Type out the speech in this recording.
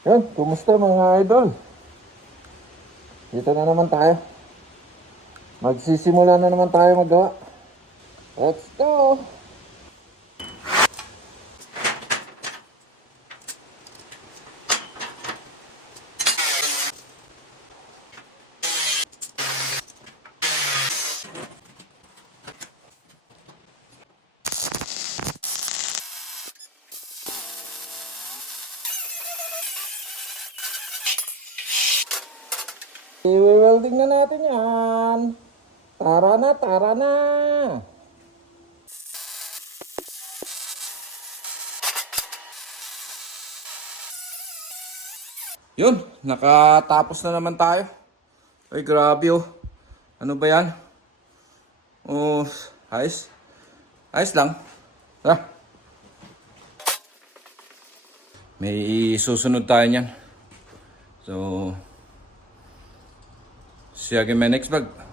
Yun, kumusta mga idol? Dito na naman tayo. Magsisimula na naman tayo magawa. Let's go! I-welding na natin yan. Tara na, tara na! Yun, nakatapos na naman tayo. Ay, grabe oh. Ano ba yan? Oh, ayos. Ayos lang. Ah, may susunod tayo niyan. So, see you again my next vlog.